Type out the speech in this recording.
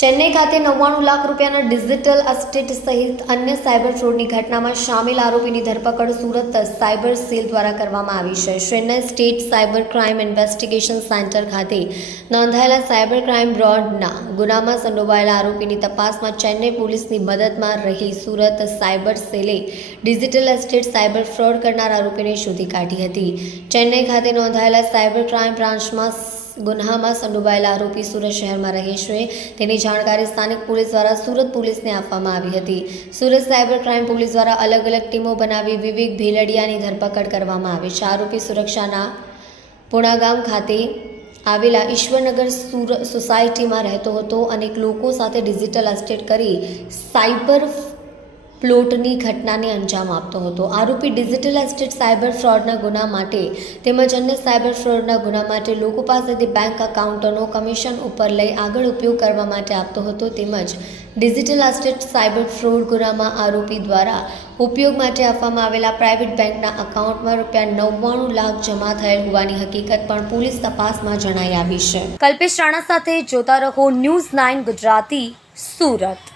ચેન્નઈ ખાતે નવ્વાણું લાખ રૂપિયાના ડિજિટલ અસ્ટેટ સહિત અન્ય સાયબર ફ્રોડની ઘટનામાં સામેલ આરોપીની ધરપકડ સુરત સાયબર સેલ દ્વારા કરવામાં આવી છે Chennai state cyber crime investigation centre ખાતે નોંધાયેલા સાયબર ક્રાઇમ બ્રોડના ગુનામાં સંડોવાયેલા આરોપીની તપાસમાં ચેન્નઈ પોલીસની મદદમાં રહી સુરત સાયબર સેલે ડિજિટલ અસ્ટેટ સાયબર ફ્રોડ કરનાર આરોપીને શોધી કાઢી હતી ચેન્નઈ ખાતે નોંધાયેલા સાયબર ક્રાઇમ બ્રાન્ચમાં ગુન્હામાં સંડોવાયેલા આરોપી સુરત શહેરમાં રહે છે તેની જાણકારી સ્થાનિક પોલીસ દ્વારા સુરત પોલીસને આપવામાં આવી હતી સુરત સાયબર ક્રાઇમ પોલીસ દ્વારા અલગ અલગ ટીમો બનાવી વિવેક ભેલડિયાની ધરપકડ કરવામાં આવી છે આરોપી સુરક્ષાના પુણાગામ ખાતે આવેલા ઈશ્વરનગર સોસાયટીમાં રહેતો હતો અનેક લોકો સાથે ડિજિટલ અસ્ટેટ કરી સાયબર પ્લોટની ઘટનાને અંજામ આપતો હતો આરોપી ડિજિટલ એસ્ટેટ સાયબર ફ્રોડના ગુના માટે તેમજ અન્ય સાયબર ફ્રોડના ગુના માટે લોકો પાસેથી બેંક એકાઉન્ટોનો કમિશન ઉપર લઈ આગળ ઉપયોગ કરવા માટે આપતો હતો તેમજ ડિજિટલ એસ્ટેટ સાયબર ફ્રોડ ગુનામાં આરોપી દ્વારા ઉપયોગ માટે આપવામાં આવેલા પ્રાઇવેટ બેંકના એકાઉન્ટમાં રૂપિયા નવ્વાણું લાખ જમા થયેલ હોવાની હકીકત પણ પોલીસ તપાસમાં જણાઈ આવી છે કલ્પેશ રાણા સાથે જોતા રહો ન્યૂઝ નાઇન ગુજરાતી સુરત